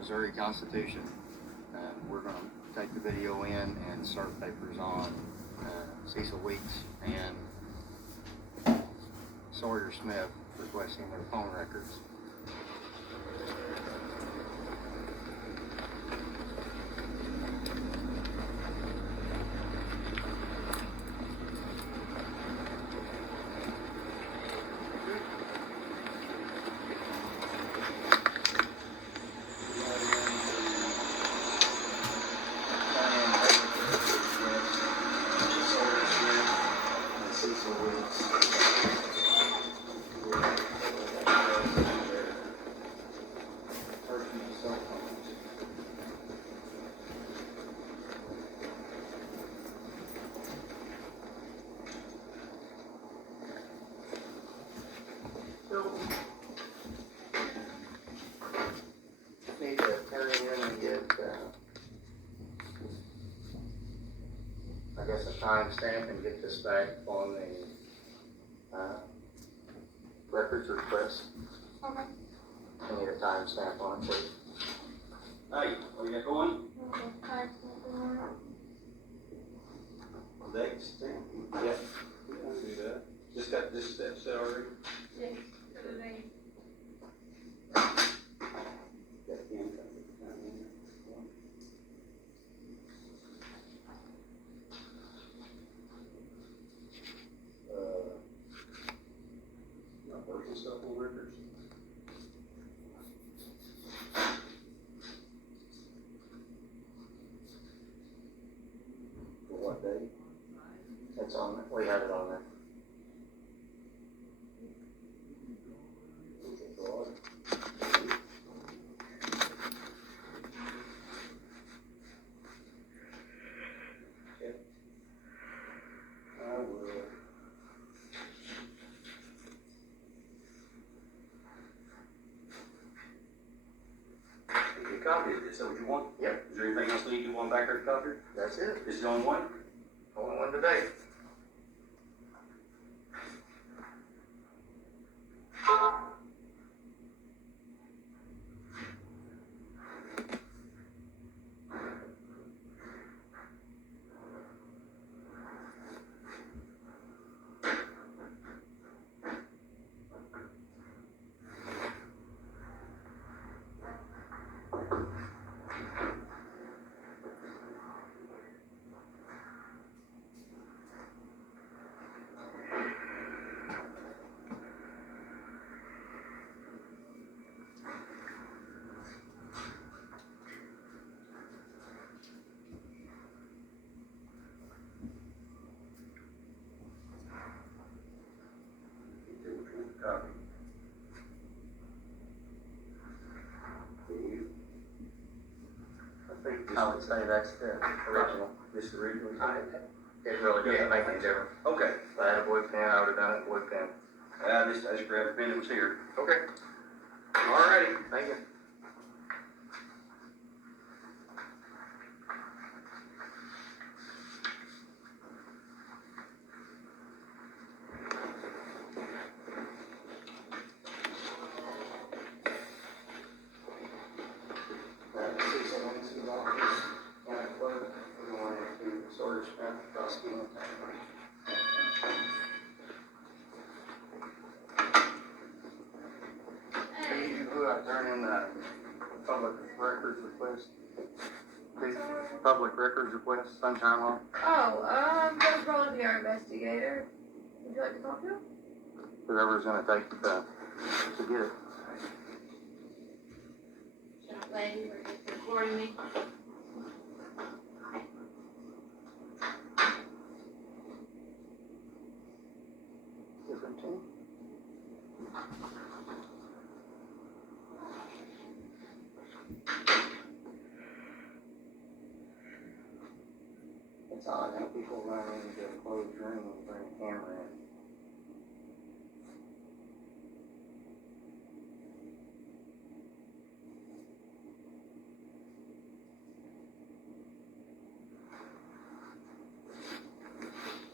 Missouri Constitution. We're going to take the video in and serve papers on Cecil Weeks and Sawyer Smith requesting their phone records. Need to hurry in and get, I guess, a timestamp and get this back on the records request. Okay. I need a timestamp on it, please. Hey, what you got going? Okay. Dates, stamp? Yep. Yeah, I do that. Just got this step set already? Yes, for the day. Got the end, got the time in there. Got personal stuff on records? For what day? It's on there. We have it on there. I will. Get a copy of this, is that what you want? Yep. Is there anything else you want back there copied? That's it. This is the only one? Only one today. Copy. I think I would say that's the original. This is the original? It really doesn't make any difference. Okay. If I had a blue pen, I would have done it with blue pen. I just grabbed a pen that was here. Okay. Alrighty, thank you. Cecil Wings's office, county clerk, we're going into Sawyer Smith, prosecuting attorney. Who I turn in the public records request? The public records request, Sunshine Law? That would probably be our investigator. Would you like to talk to him? Whoever's gonna take the, to get it. Should I play you or just recording me? Different team. It's odd how people run into a closed room and bring a camera in.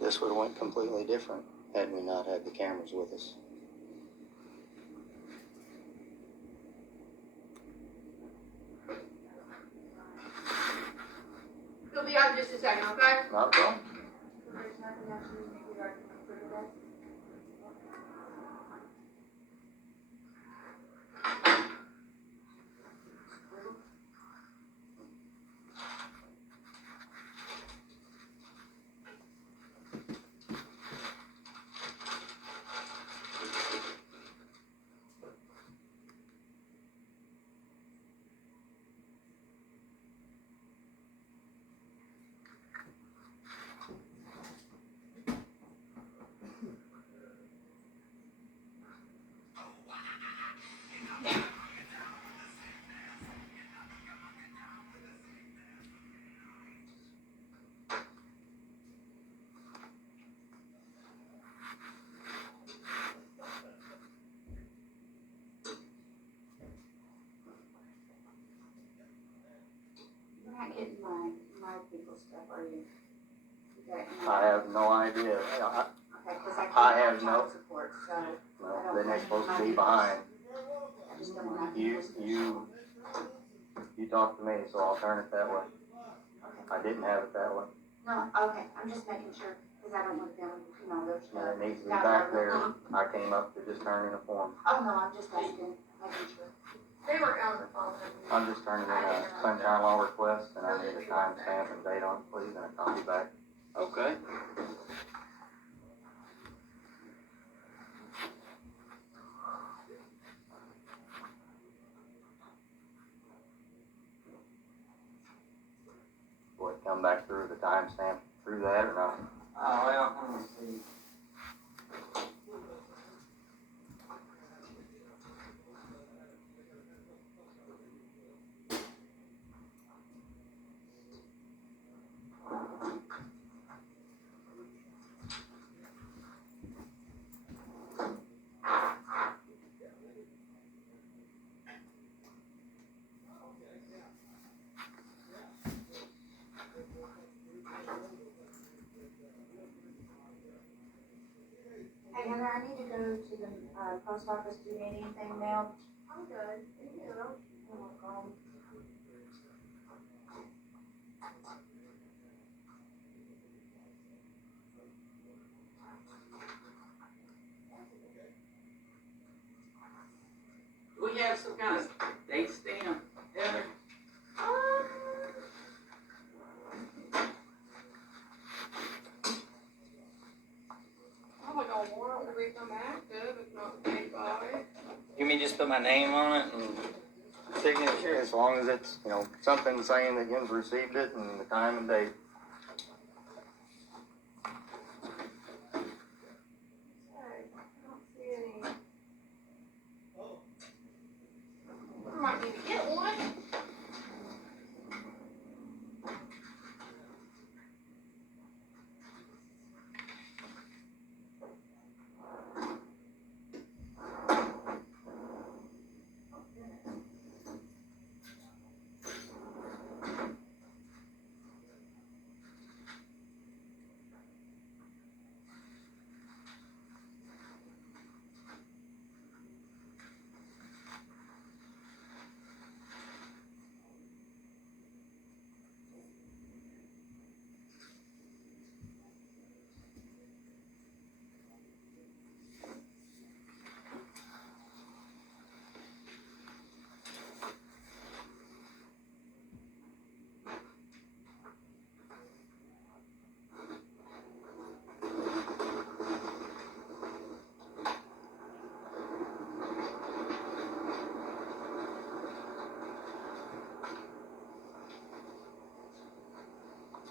This would have went completely different had we not had the cameras with us. be out in just a second, okay? Not a problem. There's nothing else you need to do right for today. You're not getting my people's stuff, are you? I have no idea. Okay, cause I I can't have have no- child support, so No, then they're supposed to be behind. I just don't want my You, people's. you talked to me, so I'll turn it that way. Okay. I didn't have it that way. No, okay, I'm just making sure, cause I don't want them, there's And it needs to be down back there. there. I came up to just turn in a form. Oh, no, I'm just asking, making sure. They were on the phone. I'm just turning in a sunshine law request, and I need a timestamp and date on it, please, and a copy back. Okay. Will it come back through the timestamp through that or not? Oh, well, let me see. Hey, Heather, I need to go to the, post office. Do you need anything mailed? I'm good. You know. Oh, God. Do we have some kind of date stamp, Heather? Probably gonna want them to become active, if not paid by. You mean just put my name on it and? Signature, as long as it's, something saying that you've received it and the time and date. I don't see any. I might need to get one.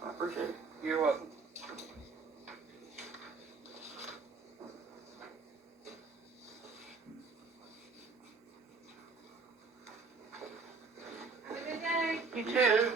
I appreciate it. You're welcome. Have a good day. You too.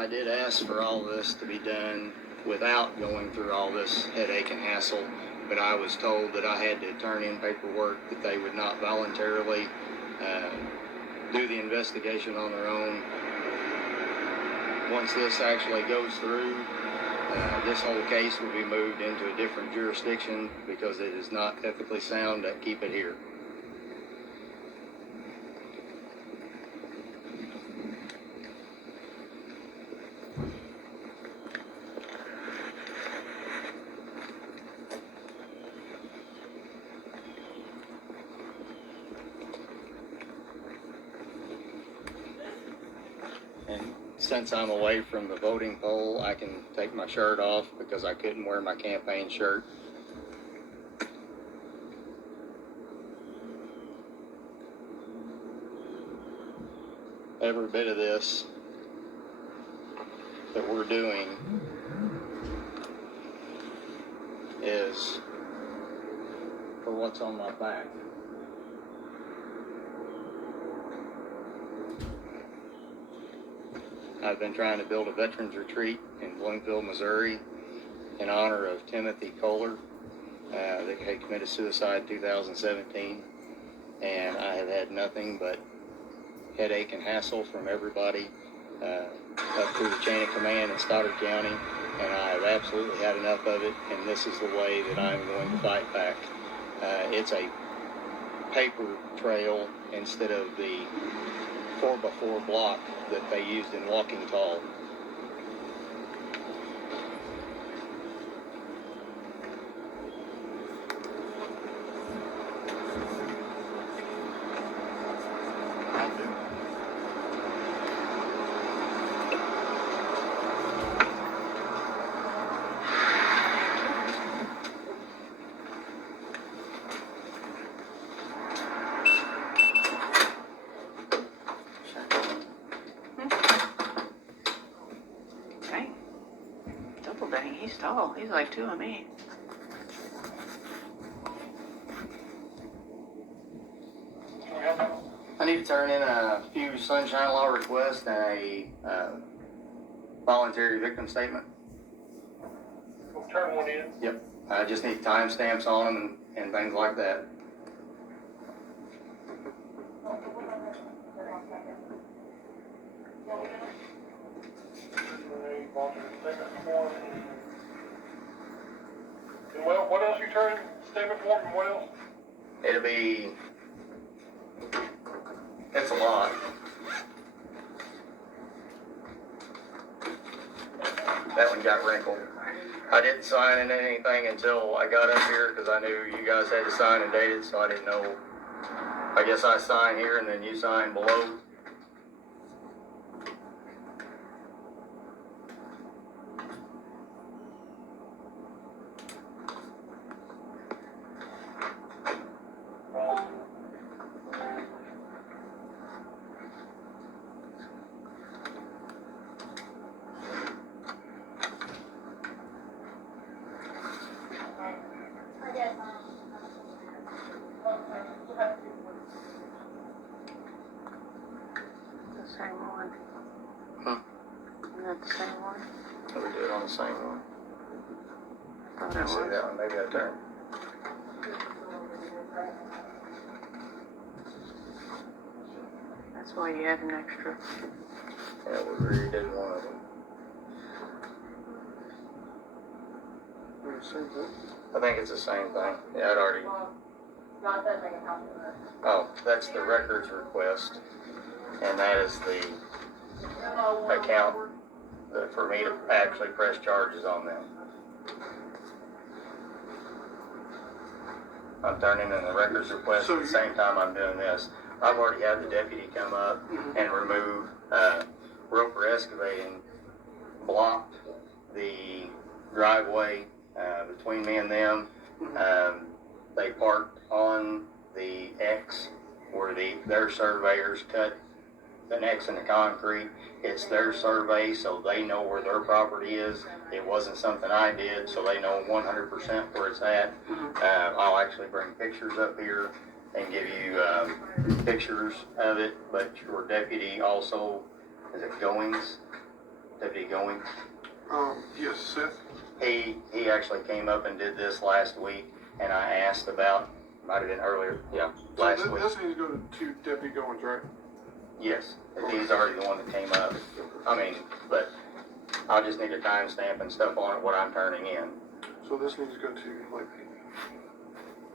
I did ask for all this to be done without going through all this headache and hassle, but I was told that I had to turn in paperwork that they would not voluntarily do the investigation on their own. Once this actually goes through, this whole case will be moved into a different jurisdiction because it is not ethically sound to keep it here. And since I'm away from the voting poll, I can take my shirt off because I couldn't wear my campaign shirt. Every bit of this that we're doing is for what's on my back. I've been trying to build a veterans retreat in Bloomfield, Missouri in honor of Timothy Kohler that had committed suicide in 2017. And I have had nothing but headache and hassle from everybody up through the chain of command in Stoddard County. And I have absolutely had enough of it, and this is the way that I'm going to fight back. It's a paper trail instead of the 4x4 block that they used in Walking Tall. Okay. Double dang, he's tall. He's like 2 of me. I need to turn in a few sunshine law requests and a voluntary victim statement. We'll turn one in. Yep. I just need timestamps on them and things like that. And well, what else you turn statement form and what else? It'll be, it's a lot. That one got wrinkled. I didn't sign in anything until I got up here because I knew you guys had to sign and date it, so I didn't know. I guess I sign here and then you sign below. The same one. Huh. Isn't that the same one? Let me do it on the same one. I thought it Let's see was. that one. Maybe I turned. That's why you had an extra. Yeah, we redid one of them. I think it's the same thing. Yeah, I'd already. Oh, that's the records request, and that is the account for me to actually press charges on them. I'm turning in the records request at the same time I'm doing this. I've already had the deputy come up and remove Roper Excavating blocked the driveway between me and them. They parked on the X where their surveyors cut an X in the concrete. It's their survey, so they know where their property is. It wasn't something I did, so they know 100% where it's at. I'll actually bring pictures up here and give you pictures of it, but your deputy also, is it Goings? Deputy Going. Yes, Seth. He actually came up and did this last week, and I asked about, might have been earlier, yeah, last week. This needs to go to Deputy Goins, right? Yes, he's already the one that came up. I mean, but I just need a timestamp and stuff on it, what I'm turning in. So this needs to go to, like,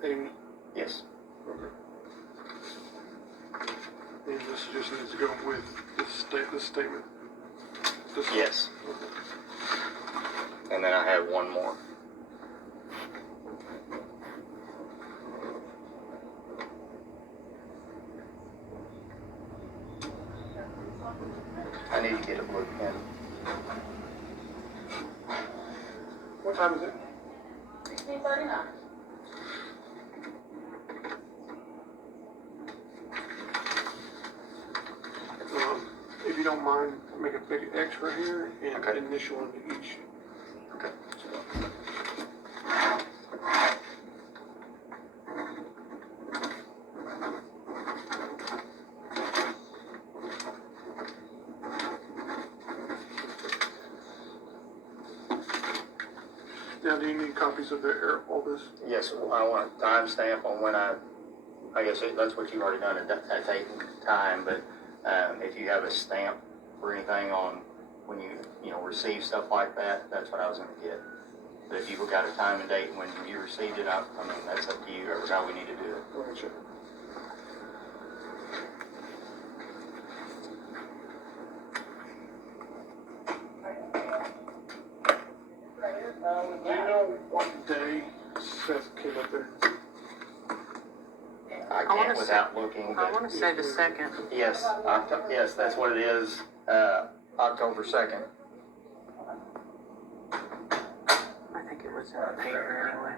Amy. Yes, Okay. And this just needs to go with this statement. This one. yes. Okay. And then I have one more. I need to get a blue pen. What time is it? 16:39. If you don't mind, make a big X right here and Okay. initial into each. Okay. Now, do you need copies of all this? Yes, I want a timestamp on when I guess that's what you've already done at taking time, but if you have a stamp or anything on when you receive stuff like that, that's what I was gonna get. But if you've got a time and date when you received it, I mean, that's up to you, or how we need to do it. Let me check. Do you know what day Seth came up there? I wanna can't say- without looking, I but wanna say the second. yes, yes, that's what it is, October 2nd. I think it was in the paper anyway.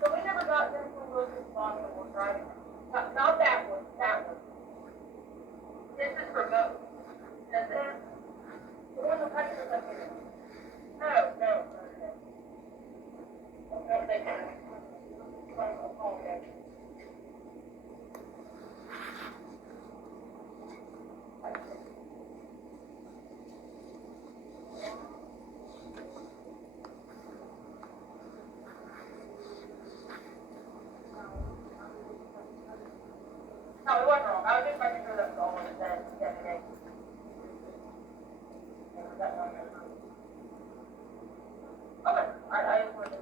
So we never got this one was responsible, right? Not that one, that one. This is for both. And then, the one that touches up here. No, no. No, they can't. Oh, okay. No, it wasn't wrong. I was just making sure that was all what it said. Yeah, okay. Okay, I just wanted to.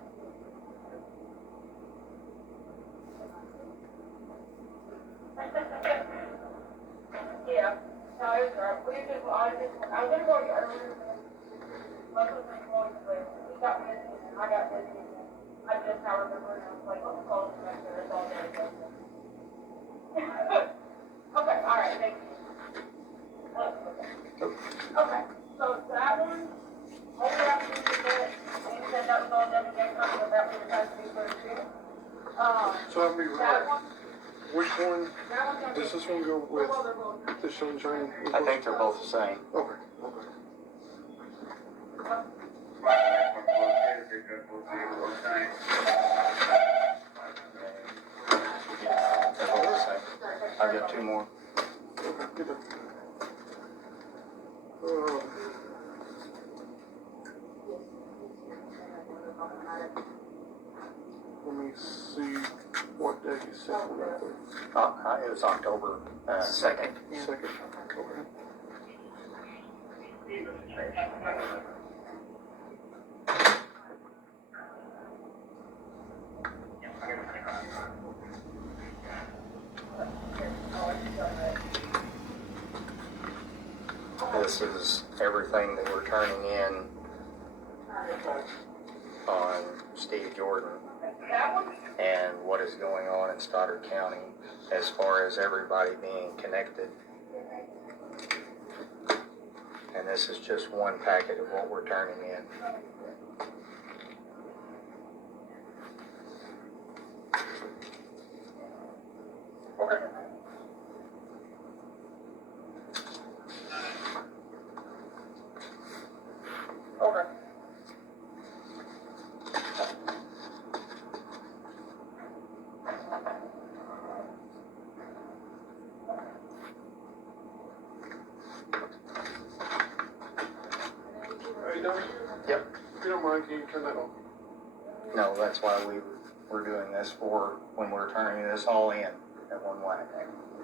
Yeah, no, it was right. We just, I was gonna go earlier. Most of the employees, but he got busy and I got busy. I just now remember and I was like, let's call him back there. It's all day. Okay, all right, thank you. Okay, so that one, all we have to do is that, and said that was all done again, so that was supposed to be for two. So I'll be That right. one, Which one that one's gonna be. does this one go with Well, they're both. the sunshine? I think they're both the same. Okay, okay. Okay. I've got two more. Let me see what day you sent me that there. It was October, Second. Yeah. Second. Okay. This is everything that we're turning in on Steve Jordan and what is going on in Stoddard County as far as everybody being connected. And this is just one packet of what we're turning in. Okay. Okay. Are you done? Yep. If you don't mind, can you turn that on? No, that's why we're doing this for when we're turning this all in at one whack.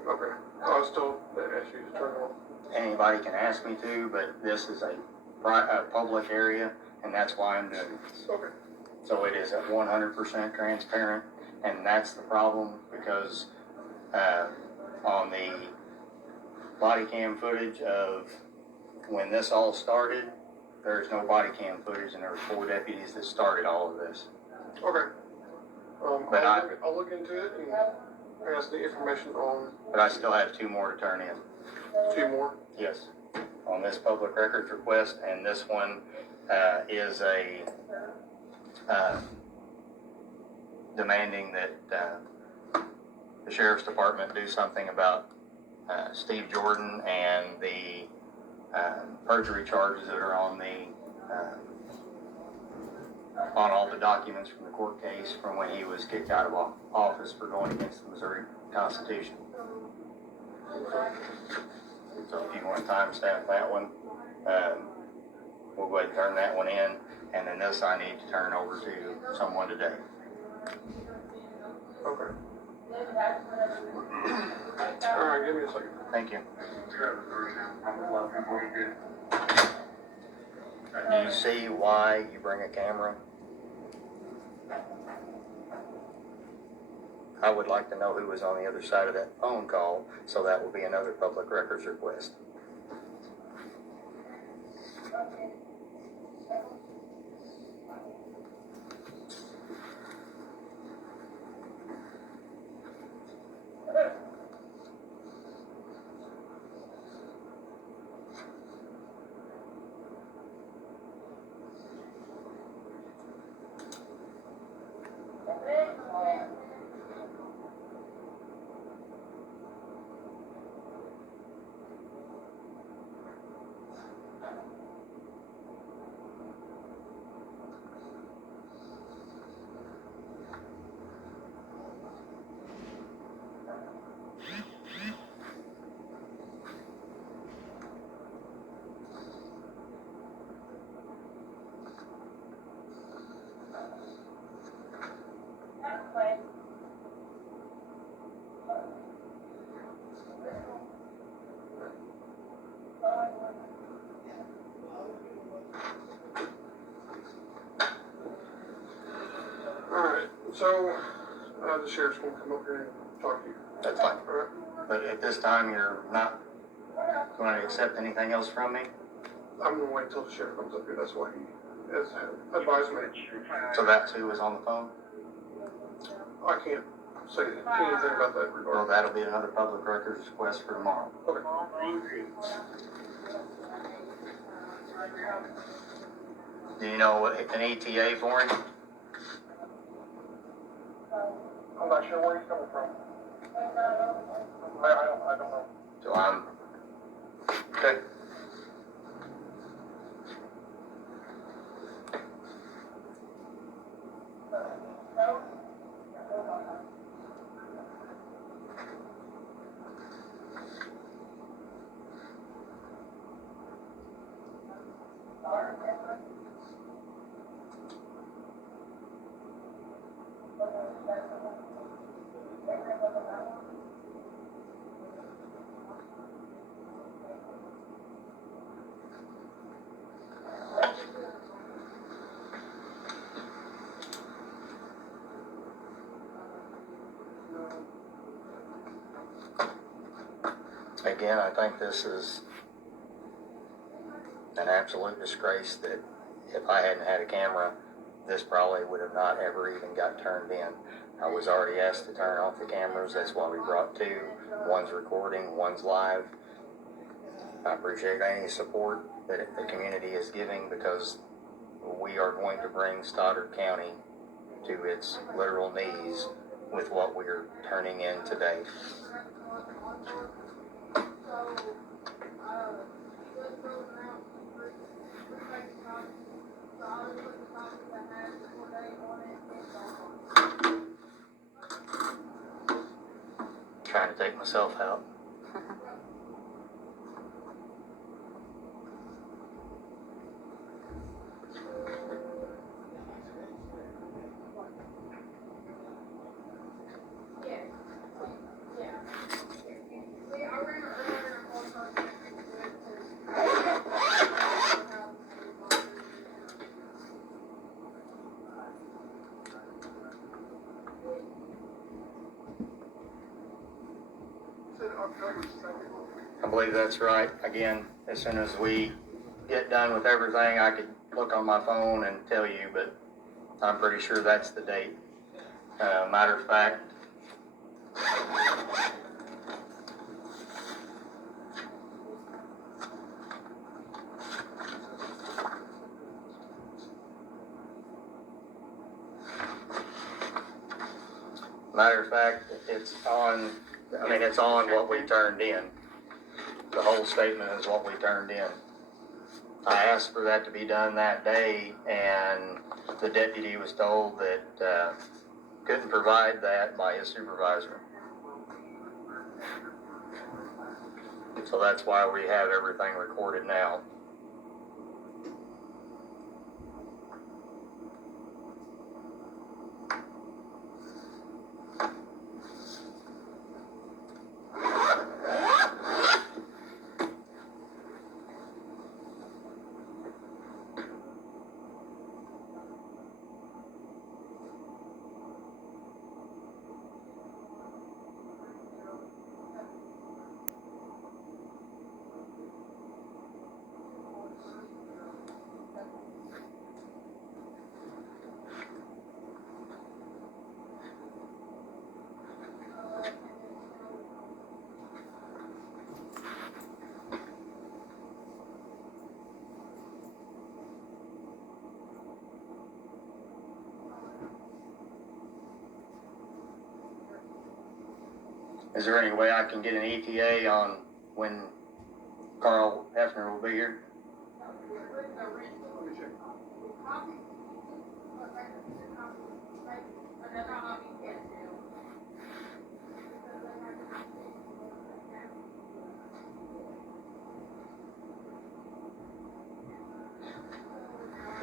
Okay. I was told that I asked you to turn it on. Anybody can ask me to, but this is a public area, and that's why I'm doing this. Okay. So it is at 100% transparent, and that's the problem because on the body cam footage of when this all started, there's no body cam footage, and there were 4 deputies that started all of this. Okay. But I'll look into it and pass the information on. But I still have 2 more to turn in. 2 more. Yes, on this public records request, and this one is a demanding that the sheriff's department do something about Steve Jordan and the perjury charges that are on on all the documents from the court case from when he was kicked out of office for going against the Missouri Constitution. So if you want to timestamp that one, we'll go ahead and turn that one in, and then this I need to turn over to someone today. Okay. All right, give me a second. Thank you. Do you see why you bring a camera? I would like to know who was on the other side of that phone call, so that will be another public records request. So, the sheriff's gonna come up here and talk to you. That's fine. All right? But at this time, you're not going to accept anything else from me? I'm gonna wait till the sheriff comes up here, that's why he has advised me. So that's who was on the phone? I can't say anything about that Well, regarding. that'll be another public records request for tomorrow. Okay. Do you know what an ETA for him? I'm not sure where he's coming from. I don't know. So I'm, okay. Again, I think this is an absolute disgrace that if I hadn't had a camera, this probably would have not ever even got turned in. I was already asked to turn off the cameras. That's why we brought two. One's recording, one's live. I appreciate any support that the community is giving because we are going to bring Stoddard County to its literal knees with what we are turning in today. Trying to take myself out. I believe that's right. Again, as soon as we get done with everything, I could look on my phone and tell you, but I'm pretty sure that's the date. Matter of fact, it's on, it's on what we turned in. The whole statement is what we turned in. I asked for that to be done that day, and the deputy was told that couldn't provide that by his supervisor. So that's why we have everything recorded now. Is there any way I can get an ETA on when Carl Hefner will be here?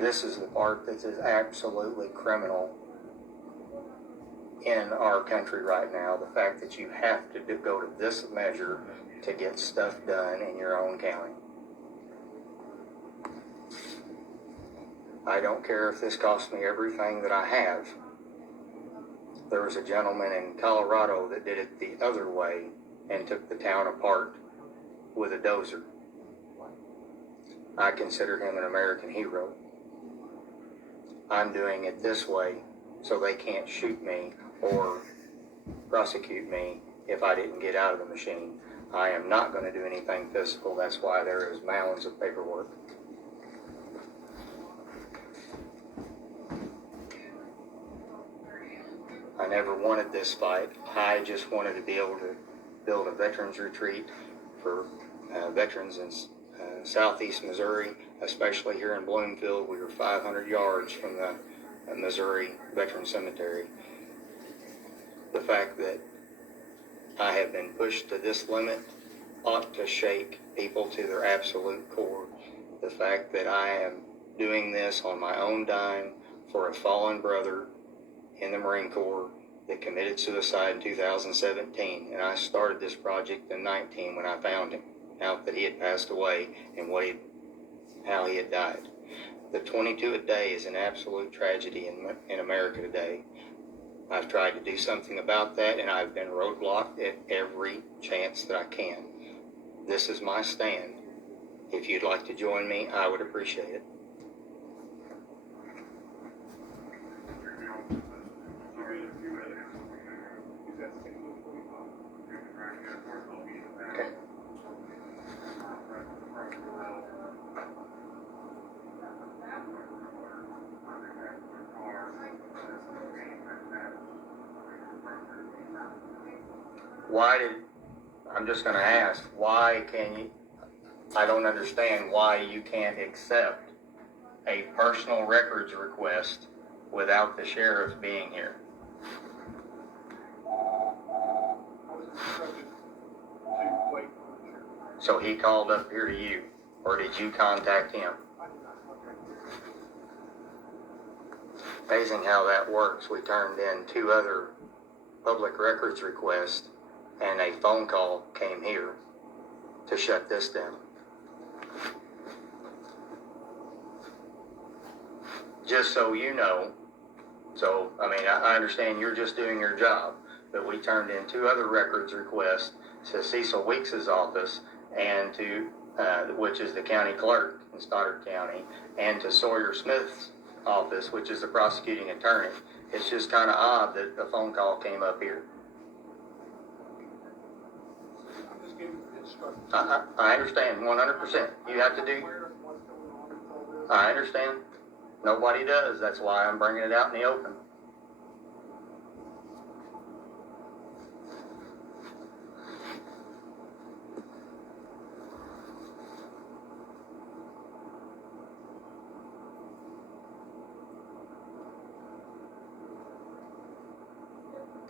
This is the part that is absolutely criminal in our country right now, the fact that you have to go to this measure to get stuff done in your own county. I don't care if this costs me everything that I have. There was a gentleman in Colorado that did it the other way and took the town apart with a dozer. I consider him an American hero. I'm doing it this way so they can't shoot me or prosecute me if I didn't get out of the machine. I am not going to do anything physical. That's why there is mounds of paperwork. I never wanted this fight. I just wanted to be able to build a veterans retreat for veterans in southeast Missouri, especially here in Bloomfield. We were 500 yards from the Missouri Veteran Cemetery. The fact that I have been pushed to this limit ought to shake people to their absolute core. the fact that I am doing this on my own dime for a fallen brother in the Marine Corps that committed suicide in 2017, and I started this project in 19 when I found him, out that he had passed away and how he had died. The 22 a day is an absolute tragedy in America today. I've tried to do something about that, and I've been roadblocked at every chance that I can. This is my stand. If you'd like to join me, I would appreciate it. Okay. I'm just going to ask, why can you, I don't understand why you can't accept a personal records request without the sheriff being here. So he called up here to you, or did you contact him? Amazing how that works. We turned in 2 other public records requests, and a phone call came here to shut this down. Just so you know, I understand you're just doing your job, but we turned in 2 other records requests to Cecil Weeks' office and to, which is the county clerk in Stoddard County, and to Sawyer Smith's office, which is the prosecuting attorney. It's just kind of odd that the phone call came up here. I understand 100%. You have to do. I understand. Nobody does. That's why I'm bringing it out in the open.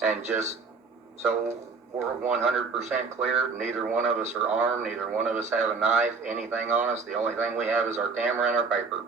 And just so we're 100% clear, neither one of us are armed, neither one of us have a knife, anything on us. The only thing we have is our camera and our paper.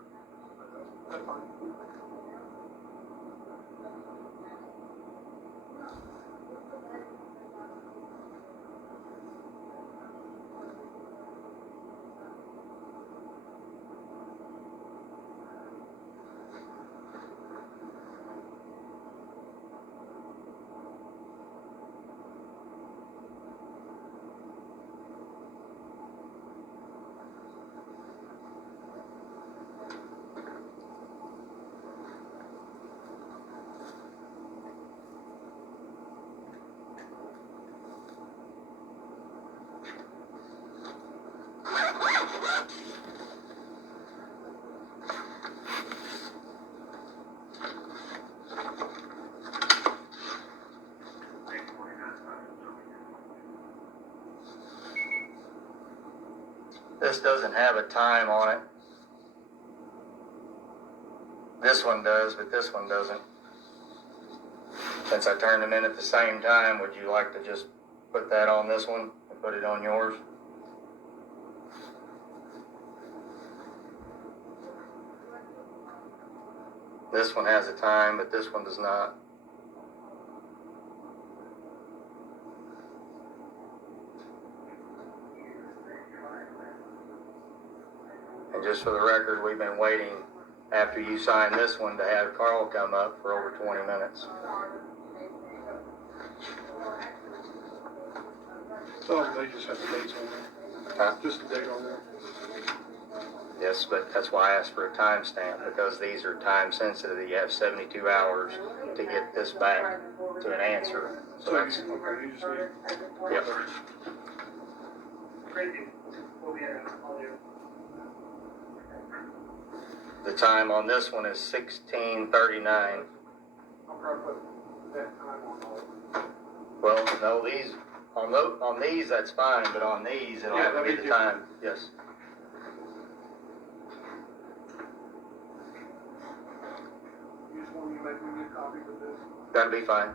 This doesn't have a time on it. This one does, but this one doesn't. Since I turned them in at the same time, would you like to just put that on this one and put it on yours? This one has a time, but this one does not. And just for the record, we've been waiting after you sign this one to have Carl come up for over 20 minutes. Oh, they just have the dates on there. Huh? Just the date on there. Yes, but that's why I asked for a timestamp, because these are time sensitive. You have 72 hours to get this back to an answer. So that's, Okay, you just need. yep. The time on this one is 16:39. I'll probably put that time on all of them. Well, no, these, on these, that's fine, but on these, it'll have to be the time, yes. You just want me to make me get copies of this? That'd be fine.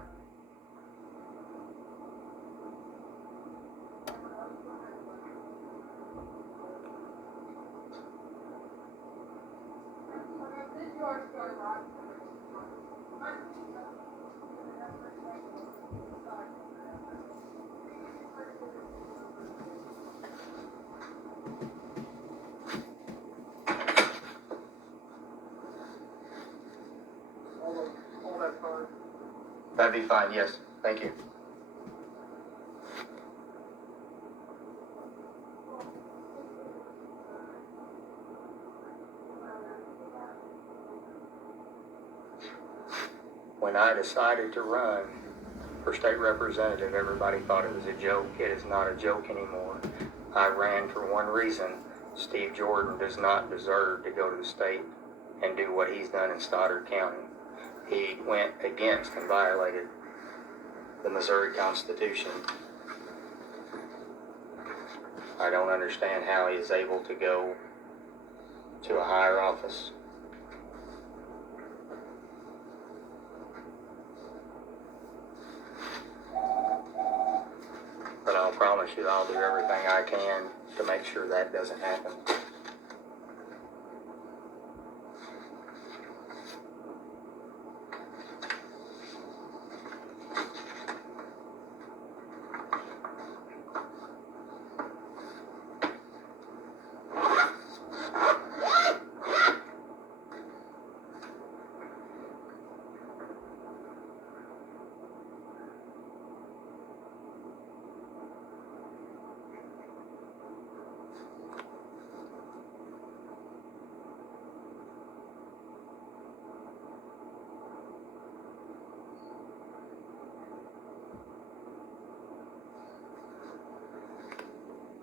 All that fine. That'd be fine, yes, thank you. When I decided to run for state representative, everybody thought it was a joke. It is not a joke anymore. I ran for one reason. Steve Jordan does not deserve to go to the state and do what he's done in Stoddard County. He went against and violated the Missouri Constitution. I don't understand how he is able to go to a higher office. But I'll promise you I'll do everything I can to make sure that doesn't happen.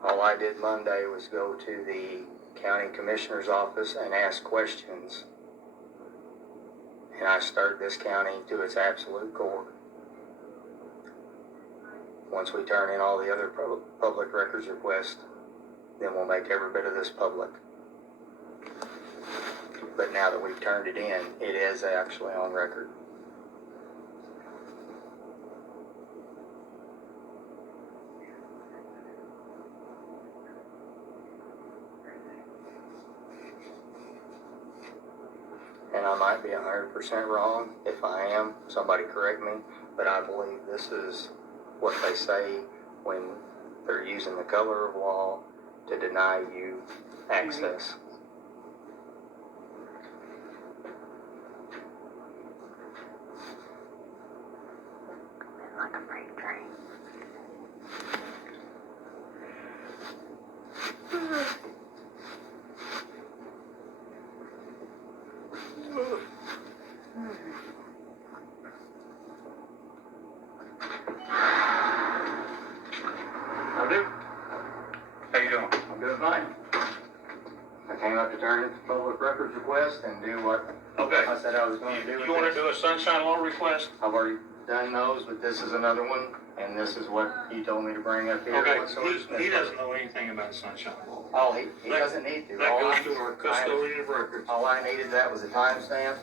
All I did Monday was go to the county commissioner's office and ask questions. And I stirred this county to its absolute core. Once we turn in all the other public records requests, then we'll make every bit of this public. But now that we've turned it in, it is actually on record. And I might be 100% wrong. If I am, somebody correct me. But I believe this is what they say when they're using the color of law to deny you access. Like a freight train. I do. How you doing? I'm doing fine. I came up to turn in the public records request and do what Okay. I said I was going to do. You want to do a sunshine law request? I've already done those, but this is another one, and this is what he told me to bring up here. Okay, What sort of- he doesn't know anything about sunshine law. Oh, he doesn't need to. That All goes I- to our custodian of records. All I needed that was a timestamp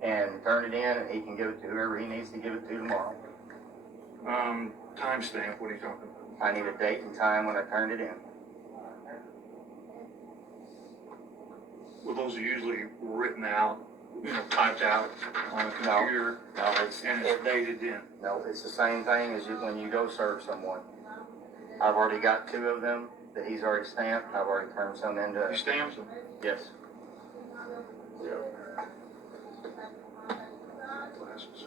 and turn it in, and he can give it to whoever he needs to give it to tomorrow. Timestamp, what are you talking about? I need a date and time when I turned it in. Well, those are usually written out, typed out on a computer, No, and it's dated in. No, it's the same thing as when you go serve someone. I've already got 2 of them that he's already stamped. I've already turned some You into, stamp them? yes. Glasses.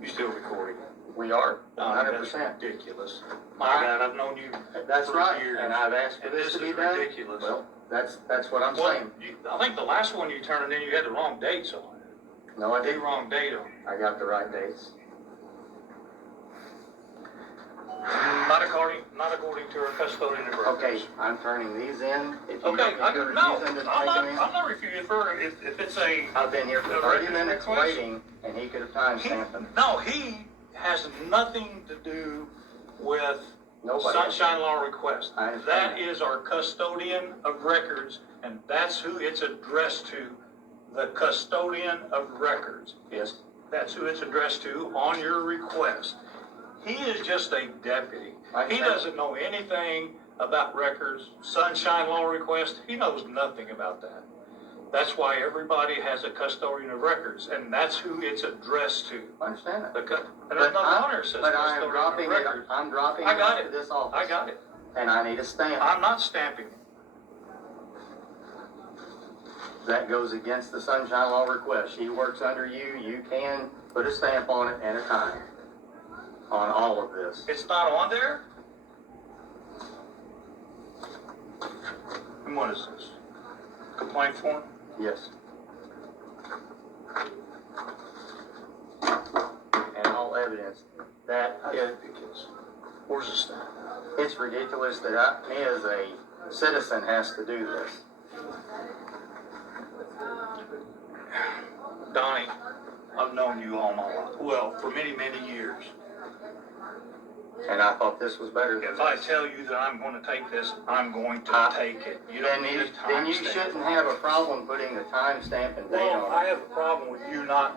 You still recording? We are, That's 100%. ridiculous. My God, I've known you That's for right, years. and I've asked for And this to be is done. ridiculous. Well, that's what I'm Well, saying. I think the last one you turned in, you had the wrong dates on it. No, I The didn't. wrong date on it. I got the right dates. Not according to our custodian of records. Okay, I'm turning these in. If you Okay, want me to refuse them to take them in. I'm not refusing for, if it's a, I've been here for A 30 record minutes request? waiting, and he could have time stamped them. no, he has nothing to do with Nobody. Sunshine Law Request. I understand That that. is our custodian of records, and that's who it's addressed to, the custodian of records. Yes. That's who it's addressed to on your request. He is just a deputy. I He understand. doesn't know anything about records, Sunshine Law Request. He knows nothing about that. That's why everybody has a custodian of records, and that's who it's addressed to. I understand that. And there's nothing on there that says But I am custodian dropping of it, records. I'm dropping I it got to it. this office. I got it. And I need a stamp. I'm not stamping it. That goes against the Sunshine Law Request. She works under you. You can put a stamp on it and a time on all of this. It's not on there? And what is this? Complaint form? Yes. And all evidence that That's ridiculous. Where's the stamp? it's ridiculous that I, me as a citizen has to do this. Donnie, I've known you all my life. Well, for many, many years. And I thought this was better than If I this. tell you that I'm going to take this, I'm going to take it. You don't need a Then you timestamp. shouldn't have a problem putting the timestamp and date Well, I on it. have a problem with you not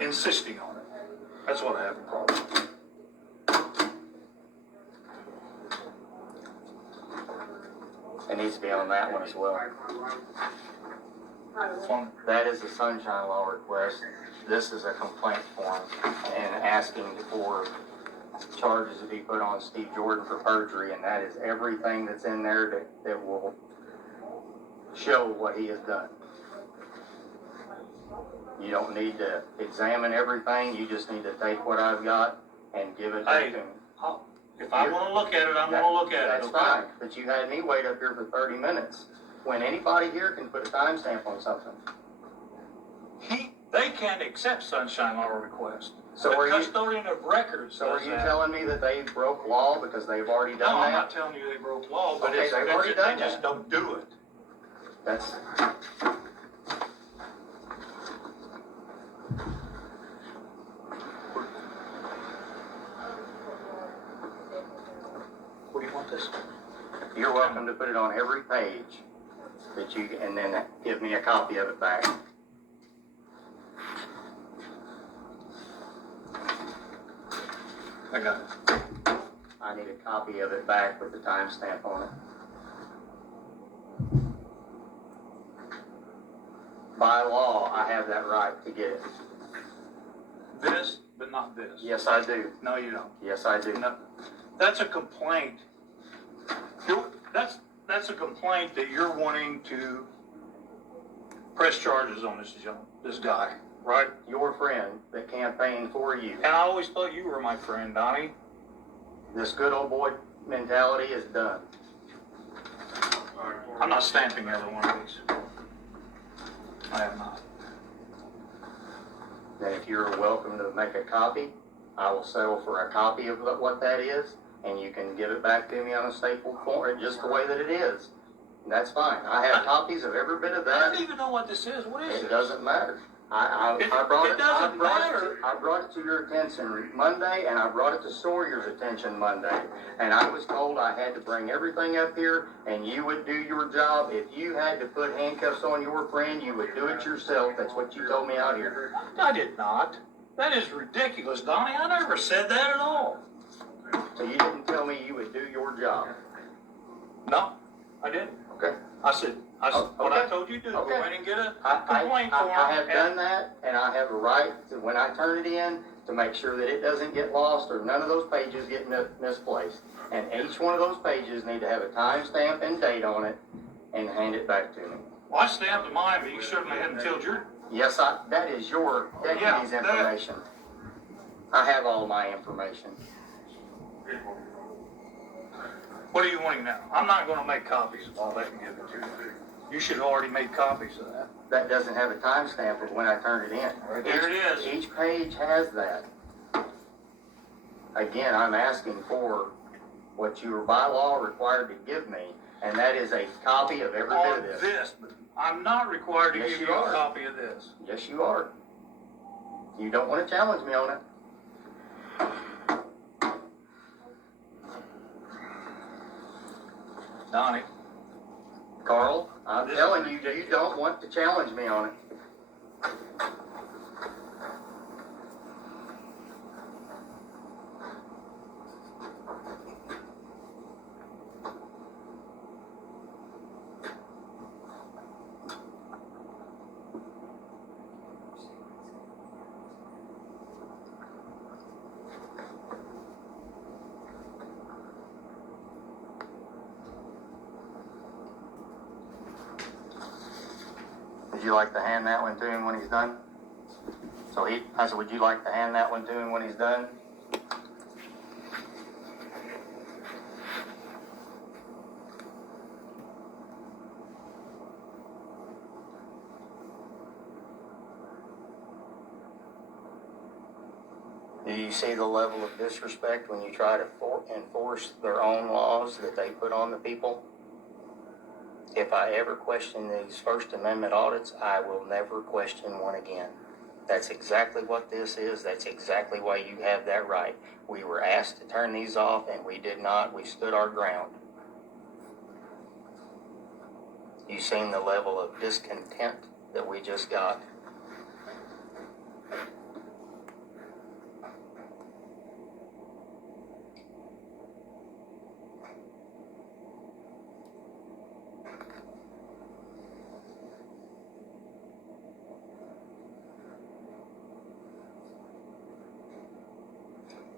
insisting on it. That's what I have a problem with. It needs to be on that one as well. That is a Sunshine Law request. This is a complaint form and asking for charges to be put on Steve Jordan for perjury, and that is everything that's in there that will show what he has done. You don't need to examine everything, you just need to take what I've got and give it Hey, to him. If I want to look at it, I'm going to look at it. That's okay? fine, but you had me wait up here for 30 minutes, when anybody here can put a timestamp on something. They can't accept Sunshine Law request. So The are you- custodian of records So are does you that. telling me that they broke law because they've already No, done I'm not that? telling you they broke law, but Okay, they've already done they just that. don't do it. That's, What do you want this? you're welcome to put it on every page that you, and then give me a copy of it back. I got it. I need a copy of it back with the timestamp on it. By law, I have that right to get it. This, but not this. Yes, I do. No, you don't. Yes, I do. No, that's a complaint. That's a complaint that you're wanting to press charges on this guy, right? Your friend that campaigned for you. And I always thought you were my friend, Donnie. This good old boy mentality is done. I'm not stamping every one of these. I am not. Then if you're welcome to make a copy, I will settle for a copy of what that is, and you can give it back to me on a stapled form, just the way that it is. And that's fine. I have copies of every bit of I don't that. even know what this is. What is It it? doesn't matter. I It brought it. doesn't matter. I brought it to your attention Monday, and I brought it to Sawyer's attention Monday. And I was told I had to bring everything up here, and you would do your job. If you had to put handcuffs on your friend, you would do it yourself. That's what you told me out here. I did not. That is ridiculous, Donnie. I never said that at all. So you didn't tell me you would do your job. No, I didn't. Okay. I said, Oh, what I okay. told you to do, Okay. go in and get a I complaint form. have done that, and I have a right to, when I turn it in, to make sure that it doesn't get lost or none of those pages get misplaced. And each one of those pages need to have a timestamp and date on it, and hand it back to me. Well, I stamped mine, but you certainly hadn't filled your. Yes, that is your deputy's Yeah, that- information. I have all my information. What are you wanting now? I'm not going to make copies of all that and give it to you. You should have already made copies of that. That doesn't have a timestamp of when I turned it in. Right there it is. Each page has that. Again, I'm asking for what you are by law required to give me, and that is a copy of every bit On of this. this, but I'm not required to Yes, give you you a are. copy of this. Yes, you are. You don't want to challenge me on it. Donnie, Carl, I'm telling you, you don't want to challenge me on it. Would you like to hand that one to him when he's done? I said, would you like to hand that one to him when he's done? Do you see the level of disrespect when you try to enforce their own laws that they put on the people? If I ever question these First Amendment audits, I will never question one again. That's exactly what this is. That's exactly why you have that right. We were asked to turn these off and we did not. We stood our ground. You've seen the level of discontent that we just got.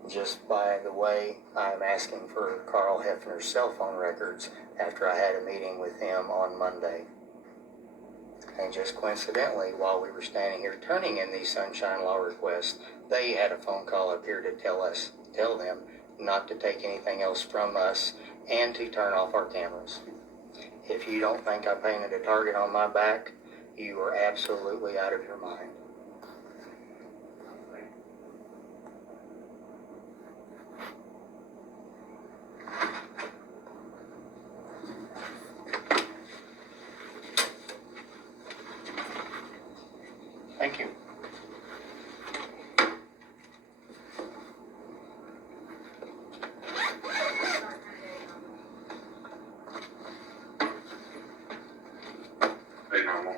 Just by the way, I'm asking for Carl Hefner's cell phone records after I had a meeting with him on Monday. And just coincidentally, while we were standing here turning in these sunshine law requests, they had a phone call up here to tell them not to take anything else from us and to turn off our cameras. If you don't think I painted a target on my back, you are absolutely out of your mind. Thank you. Hey, normal.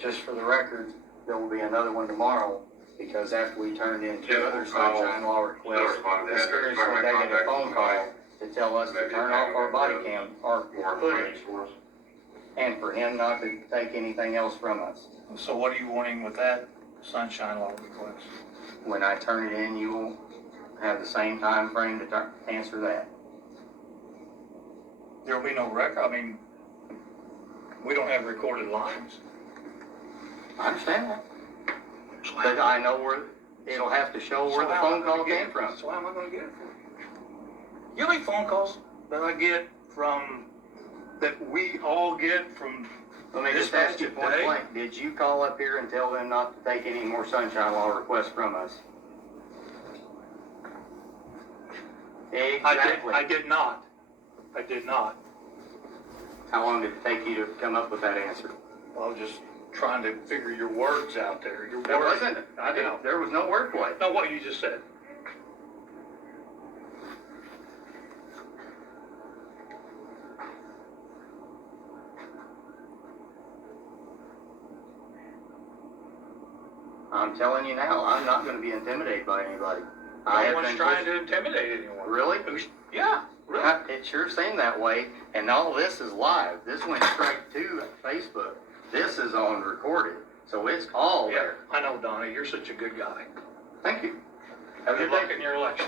Just for the record, there will be another one tomorrow, because after we turned in two other sunshine law requests, mysteriously they get a phone call to tell us to turn off our body cam, our footage, and for him not to take anything else from us. so what are you wanting with that sunshine law request? When I turn it in, you will have the same time frame to answer that. There'll be no record, I mean, we don't have recorded lines. I understand that. But I know where, it'll have to show where the phone call came from. So how am I gonna get it for you? You know how many phone calls that I get from, that we all get from, Let me just ask you point blank, did you call up here and tell them not to take any more sunshine law requests from us? Exactly. I did not. I did not. How long did it take you to come up with that answer? I was just trying to figure your words out there. Your There words. wasn't, I know. there was no wordplay. No, what you just said. I'm telling you now, I'm not gonna be intimidated by anybody. No one's trying to intimidate anyone. Really? Yeah, really. It sure seemed that way, and all this is live. This went straight to Facebook. This is on recorded, so it's all Yeah, there. I know, Donnie, you're such a good guy. Thank you. Have a Good good luck day. in your election.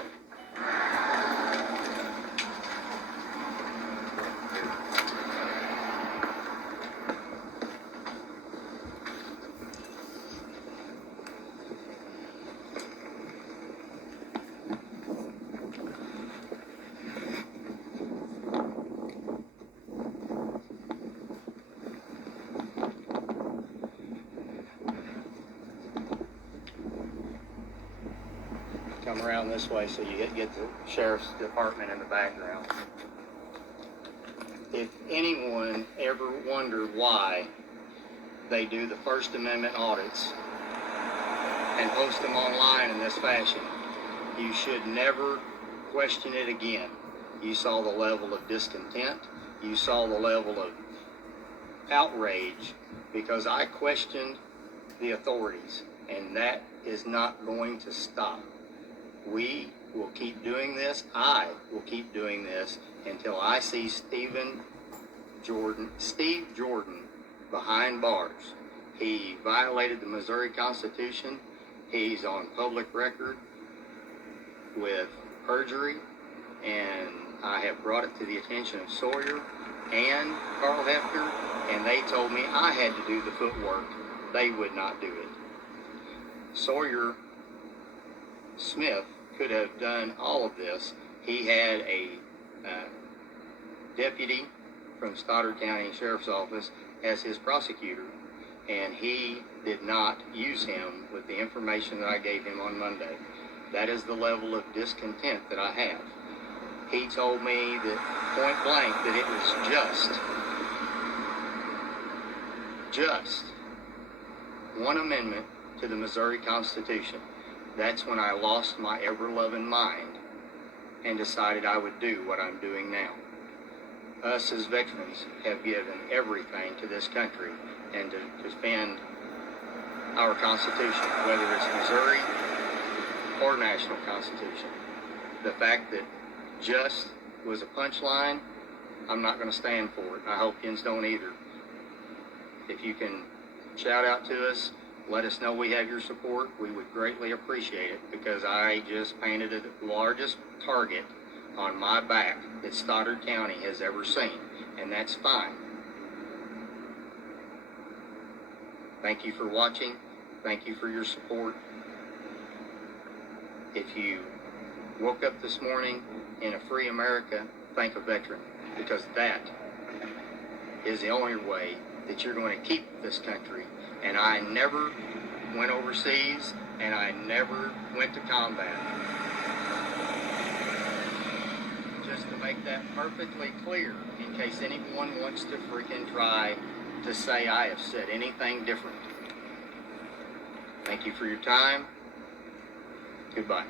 Come around this way so you get the sheriff's department in the background. if anyone ever wondered why they do the First Amendment audits and post them online in this fashion, you should never question it again. You saw the level of discontent. You saw the level of outrage because I questioned the authorities, and that is not going to stop. We will keep doing this. I will keep doing this until I see Steve Jordan behind bars. He violated the Missouri Constitution. He's on public record with perjury, and I have brought it to the attention of Sawyer and Carl Hefner, and they told me I had to do the footwork. They would not do it. Sawyer Smith could have done all of this. He had a deputy from Stoddard County Sheriff's Office as his prosecutor, and he did not use him with the information that I gave him on Monday. That is the level of discontent that I have. He told me that point blank that it was just one amendment to the Missouri Constitution. That's when I lost my ever-loving mind and decided I would do what I'm doing now. Us as veterans have given everything to this country and to defend our Constitution, whether it's Missouri or national Constitution. The fact that just was a punchline, I'm not going to stand for it. I hope yous don't either. If you can shout out to us, let us know we have your support. We would greatly appreciate it, because I just painted the largest target on my back that Stoddard County has ever seen, and that's fine. Thank you for watching. Thank you for your support. If you woke up this morning in a free America, thank a veteran, because that is the only way that you're going to keep this country. And I never went overseas, and I never went to combat. Just to make that perfectly clear, in case anyone wants to freaking try to say I have said anything different. Thank you for your time. Goodbye.